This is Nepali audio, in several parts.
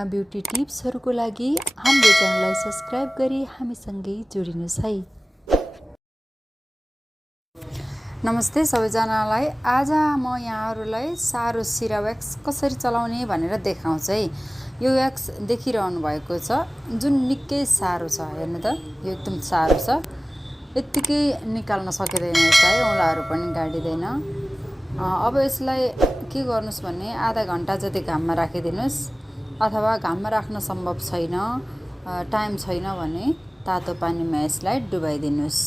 नयाँ ब्युटी टिप्सहरूको लागि हाम्रो च्यानललाई सब्स्क्राइब गरी हामीसँगै जोडिनुहोस् है। नमस्ते सबैजनालाई। आज म यहाँहरूलाई सारो सिरा व्याक्स कसरी चलाउने भनेर देखाउँछु है। यो व्याक्स देखिरहनु भएको छ जुन निकै सारो छ। हेर्नु त, यो एकदम सारो छ। यत्तिकै निकाल्न सकिँदैन यसलाई, औँलाहरू पनि गाडिँदैन। अब यसलाई के गर्नुस् भने आधा घण्टा जति घाममा राखिदिनुस्, अथवा घाममा राख्न सम्भव छैन, टाइम छैन भने तातो पानीमा यसलाई डुबाइदिनुस्।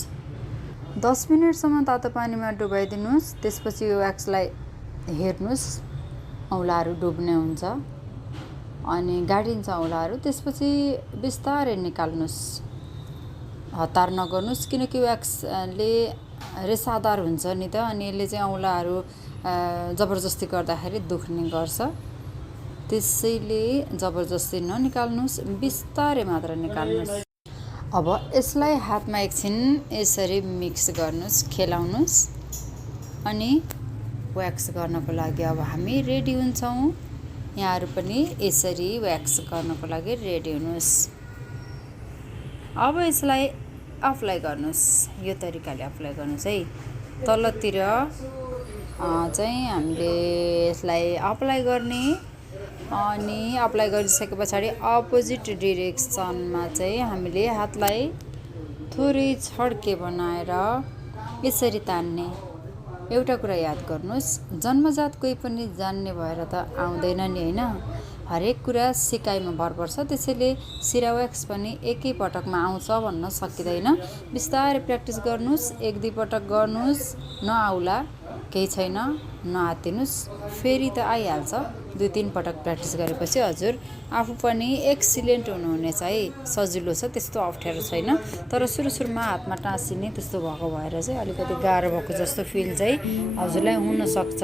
10 मिनेटसम्म तातो पानीमा डुबाइदिनुस्। त्यसपछि यो व्याक्सलाई हेर्नुस्, औँलाहरू डुब्ने हुन्छ अनि गाडिन्छ औँलाहरू। त्यसपछि बिस्तारै निकाल्नुस्, हतार नगर्नुस्, किनकि व्याक्सले रेसादार हुन्छ नि त, अनि यसले चाहिँ औँलाहरू जबरजस्ती गर्दाखेरि दुख्ने गर्छ। त्यसैले जबरजस्ती ननिकाल्नुस्, बिस्तारै मात्र निकाल्नुस्। अब यसलाई हातमा एकछिन यसरी मिक्स गर्नुस्, खेलाउनुस्, अनि व्याक्स गर्नको लागि अब हामी रेडी हुन्छौँ। यहाँहरू पनि यसरी व्याक्स गर्नको लागि रेडी हुनुहोस्। अब यसलाई अप्लाई गर्नुस्, यो तरिकाले अप्लाई गर्नुस् है। तलतिर चाहिँ हामीले यसलाई अप्लाई गर्ने, अनि अप्लाई गरिसके पछाडि अपोजिट डिरेक्सनमा चाहिँ हामीले हातलाई थोरै छड्के बनाएर यसरी तान्ने। एउटा कुरा याद गर्नुस्, जन्मजात कोही पनि जान्ने भएर त आउँदैन नि, होइन। हरेक कुरा सिकाइमा भर पर्छ। त्यसैले सिरा व्याक्स पनि एकै पटकमा आउँछ भन्न सकिँदैन। बिस्तारै प्र्याक्टिस गर्नुस्, 1-2 पटक गर्नुस्, नआउला केही छैन, नआत्तिनुस्, फेरि त आइहाल्छ। 2-3 पटक प्र्याक्टिस गरेपछि हजुर आफू पनि एक्सिलेन्ट हुनुहुनेछ है। सजिलो छ, त्यस्तो अप्ठ्यारो छैन। तर सुरुमा हातमा टाँसिने त्यस्तो भएको भएर चाहिँ अलिकति गाह्रो भएको जस्तो फिल चाहिँ हजुरलाई हुनसक्छ।